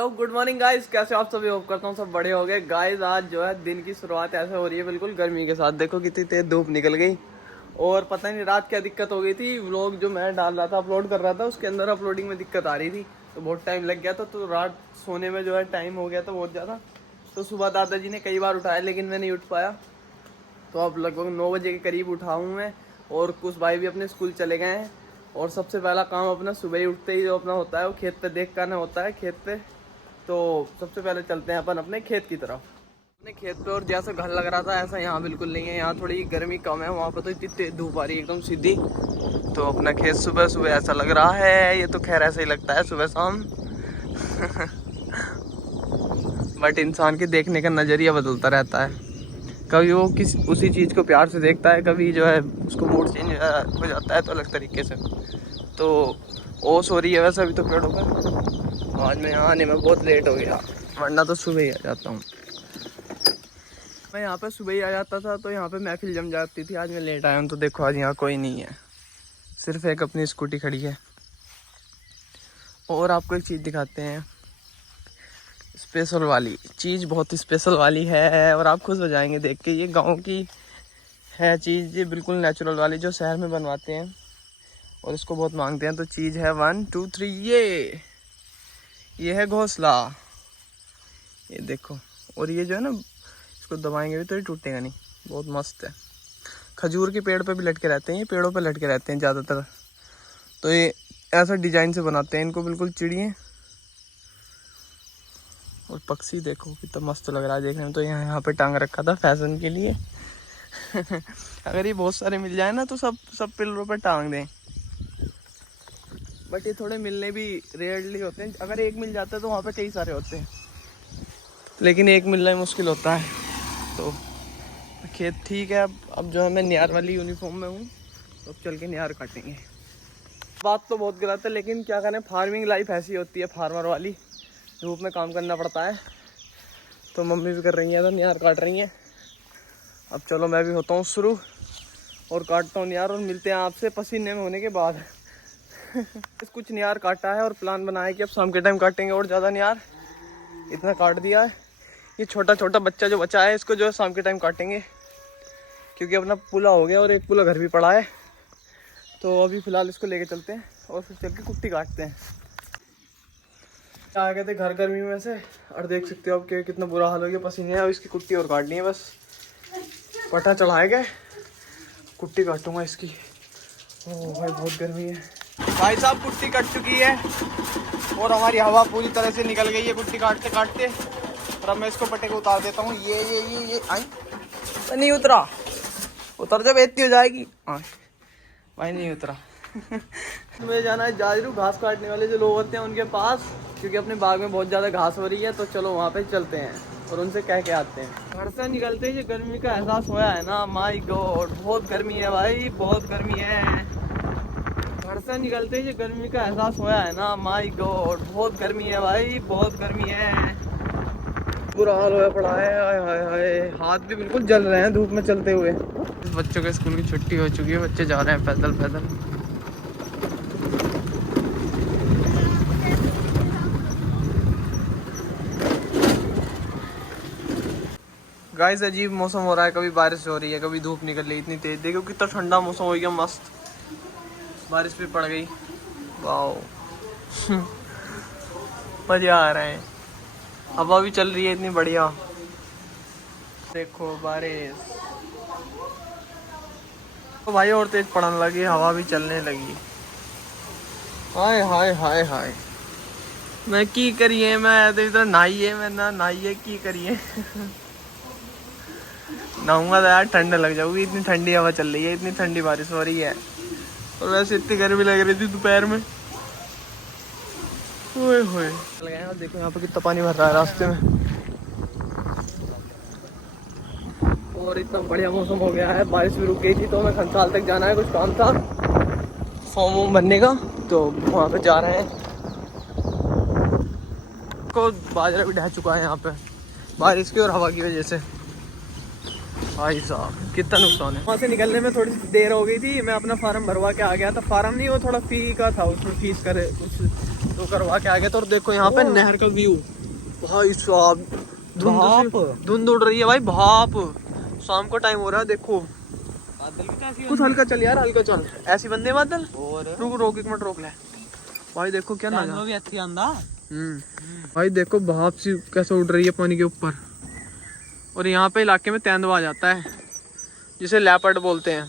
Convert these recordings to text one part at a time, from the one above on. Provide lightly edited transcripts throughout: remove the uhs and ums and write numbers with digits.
Good morning guys, कैसे हो आप सभी। होप करता हूँ सब बड़े हो गए। गाइस आज जो है दिन की शुरुआत ऐसे हो रही है बिल्कुल गर्मी के साथ। देखो कितनी तेज धूप निकल गई और पता नहीं रात क्या दिक्कत हो गई थी। व्लॉग जो मैं डाल रहा था, अपलोड कर रहा था, उसके अंदर अपलोडिंग में दिक्कत आ रही थी तो बहुत टाइम लग गया था। तो रात सोने में जो है टाइम हो गया था बहुत ज़्यादा। तो सुबह दादाजी ने कई बार उठाया लेकिन मैं नहीं उठ पाया। तो अब लगभग 9 बजे के करीब उठा हूँ मैं। और कुछ भाई भी अपने स्कूल चले गए हैं। और सबसे पहला काम अपना सुबह ही उठते ही जो अपना होता है वो खेत पे देख कर होता है खेत पे। तो सबसे पहले चलते हैं अपन अपने खेत की तरफ। अपने खेत पे और जैसा घर लग रहा था ऐसा यहाँ बिल्कुल नहीं है। यहाँ थोड़ी गर्मी कम है, वहाँ पर तो इतनी तेज धूप आ रही है एकदम सीधी। तो अपना खेत सुबह सुबह ऐसा लग रहा है। ये तो खैर ऐसा ही लगता है सुबह शाम। बट इंसान के देखने का नज़रिया बदलता रहता है। कभी वो उसी चीज़ को प्यार से देखता है, कभी जो है उसको मूड चेंज हो जाता है तो अलग तरीके से। तो ओस हो रही है वैसे अभी तो पेड़ों पर। आज मैं यहाँ आने में बहुत लेट हो गया, वरना तो सुबह ही आ जाता हूँ। मैं यहाँ पे सुबह ही आ जाता था तो यहाँ पे महफिल जम जाती थी। आज मैं लेट आया हूँ तो देखो आज यहाँ कोई नहीं है, सिर्फ एक अपनी स्कूटी खड़ी है। और आपको एक चीज़ दिखाते हैं, स्पेशल वाली चीज़, बहुत ही स्पेशल वाली है और आप खुश हो जाएंगे देख के। ये गाँव की है चीज़, ये बिल्कुल नेचुरल वाली जो शहर में बनवाते हैं और इसको बहुत मांगते हैं। तो चीज़ है 1 2 3, ये है घोंसला, ये देखो। और ये जो है ना, इसको दबाएंगे भी तो ये टूटेगा नहीं, बहुत मस्त है। खजूर के पेड़ पे भी लटके रहते हैं, ये पेड़ों पे लटके रहते हैं ज़्यादातर। तो ये ऐसा डिजाइन से बनाते हैं इनको, बिल्कुल चिड़िए और पक्षी देखो कितना मस्त लग रहा है देखने में। तो यहाँ पे टांग रखा था फैशन के लिए। अगर ये बहुत सारे मिल जाए ना तो सब पिलरों पे टांग दें। बट ये थोड़े मिलने भी रेयरली होते हैं। अगर एक मिल जाता है तो वहाँ पे कई सारे होते हैं, लेकिन एक मिलना ही मुश्किल होता है। तो खेत ठीक है। अब जो है मैं नियार वाली यूनिफॉर्म में हूँ तो अब चल के नियार काटेंगे। बात तो बहुत गलत है लेकिन क्या करें, फार्मिंग लाइफ ऐसी होती है फार्मर वाली, धूप में काम करना पड़ता है। तो मम्मी भी कर रही है तो नियार काट रही हैं। अब चलो मैं भी होता हूँ शुरू और काटता हूँ नियार, और मिलते हैं आपसे पसीने में होने के बाद। कुछ नियार काटा है और प्लान बना है कि अब शाम के टाइम काटेंगे और ज़्यादा नियार। इतना काट दिया है। ये छोटा छोटा बच्चा जो बचा है इसको जो है शाम के टाइम काटेंगे, क्योंकि अपना पुला हो गया और एक पुला घर भी पड़ा है। तो अभी फ़िलहाल इसको लेके चलते हैं और फिर चल के कुट्टी काटते हैं। आ गए थे घर गर्मी में से, और देख सकते हो अब कि कितना बुरा हाल हो गया पसीने। अब इसकी कुट्टी और काटनी है बस। पटा चढ़ाए गए, कुट्टी काटूंगा इसकी। ओह भाई बहुत गर्मी है। भाई साहब कुट्टी कट चुकी है और हमारी हवा पूरी तरह से निकल गई है कुट्टी काटते काटते। और अब मैं इसको पट्टे को उतार देता हूँ। ये आई नहीं उतरा, उतर जब इतनी हो जाएगी। हाँ भाई नहीं उतरा। मुझे जाना है जाजरू, घास काटने वाले जो लोग होते हैं उनके पास, क्योंकि अपने बाग में बहुत ज़्यादा घास हो रही है। तो चलो वहाँ पे चलते हैं और उनसे कह के आते हैं। घर से निकलते ही गर्मी का एहसास हुआ है ना, माय गॉड बहुत गर्मी है भाई, बहुत गर्मी है। घर से निकलते ही गर्मी का एहसास हुआ है ना, माय गॉड बहुत गर्मी है भाई, बहुत गर्मी है। बुरा हाल हुआ पड़ा है। हाय हाय हाय, हाथ भी बिल्कुल जल रहे हैं धूप में चलते हुए। बच्चों के स्कूल की छुट्टी हो चुकी है, बच्चे जा रहे हैं पैदल पैदल। गाइस अजीब मौसम हो रहा है, कभी बारिश हो रही है कभी धूप निकल रही है इतनी तेज। देखो कितना ठंडा मौसम हो गया, मस्त बारिश भी पड़ गई। वाओ मजा आ रहा है। हवा भी चल रही है इतनी बढ़िया, देखो बारिश। तो भाई और तेज पड़ने लगी, हवा भी चलने लगी। हाय हाय हाय हाय, मैं की करिए, मैं तो इधर नहाइए, मैं ना नहाइए की करिए। नहाऊंगा तो यार ठंड लग जाऊगी, इतनी ठंडी हवा चल रही है, इतनी ठंडी बारिश हो रही है। और वैसे इतनी गर्मी लग रही थी दोपहर में। ओए होए लगाया, देखो यहाँ पे कितना पानी भर रहा है रास्ते में। और इतना बढ़िया मौसम हो गया है, बारिश भी रुक गई थी। तो हमें खंसाल तक जाना है, कुछ काम था फॉर्म वॉर्म भरने का, तो वहाँ पे जा रहे हैं। को बाजरा भी ढह चुका है यहाँ पे बारिश की और हवा की वजह से। भाई साहब कितना नुकसान है। वहाँ से निकलने में थोड़ी देर हो गई थी, मैं अपना फार्म भरवा के आ गया था। फार्म नहीं, वो थोड़ा फी का था, उसमें फीस करे कुछ तो करवा के आ गए। तो और देखो यहाँ पे नहर का व्यू भाई साहब, धुंध उड़ रही है भाई, भाप। शाम को टाइम हो रहा है, देखो कुछ हल्का चल यार, हल्का चल, ऐसी बंदे बादल। और रोक एक मिनट रोक ले भाई, देखो क्या नजारा। भाई देखो भाप सी कैसे उड़ रही है पानी के ऊपर। और यहाँ पे इलाके में तेंदुआ आ जाता है जिसे लेपर्ड बोलते हैं।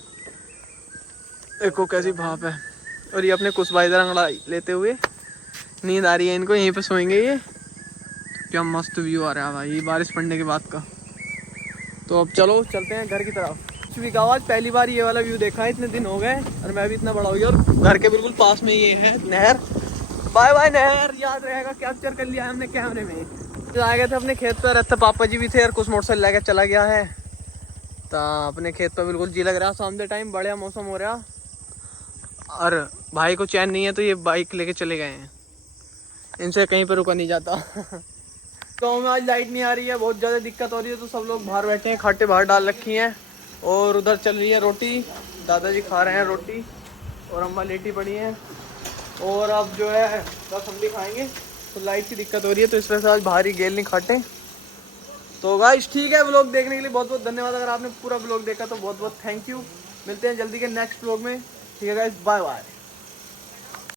देखो कैसी भाप है। और ये अपने कुशवाइजर अंगड़ा लेते हुए, नींद आ रही है इनको, यहीं पे सोएंगे ये। क्या मस्त व्यू आ रहा है भाई बारिश पड़ने के बाद का। तो अब चलो चलते हैं घर की तरफ। कुछ भी कहो, आज पहली बार ये वाला व्यू देखा है, इतने दिन हो गए और मैं भी इतना बड़ा हो गया। और घर के बिल्कुल पास में ये है नहर। बाय बाय नहर, याद रहेगा, कैप्चर कर लिया हमने कैमरे में। तो आ गए थे अपने खेत पर, रहते पापा जी भी थे और कुछ मोटरसाइकिल लेकर चला गया है। तो अपने खेत पर बिल्कुल जी लग रहा, शाम के टाइम बढ़िया मौसम हो रहा। और भाई को चैन नहीं है तो ये बाइक लेके चले गए हैं, इनसे कहीं पर रुका नहीं जाता। गाँव में आज लाइट नहीं आ रही है, बहुत ज़्यादा दिक्कत हो रही है। तो सब लोग बाहर बैठे हैं, खाटे बाहर डाल रखी हैं। और उधर चल रही है रोटी, दादाजी खा रहे हैं रोटी और अम्मा लेटी पड़ी हैं। और अब जो है बस हम भी खाएंगे। तो लाइट की दिक्कत हो रही है तो इस वजह से आज बाहर ही गेल नहीं खाटे। तो गाइस ठीक है, व्लॉग देखने के लिए बहुत बहुत धन्यवाद। अगर आपने पूरा व्लॉग देखा तो बहुत बहुत थैंक यू। मिलते हैं जल्दी के नेक्स्ट व्लॉग में। ठीक है गाइस, बाय बाय।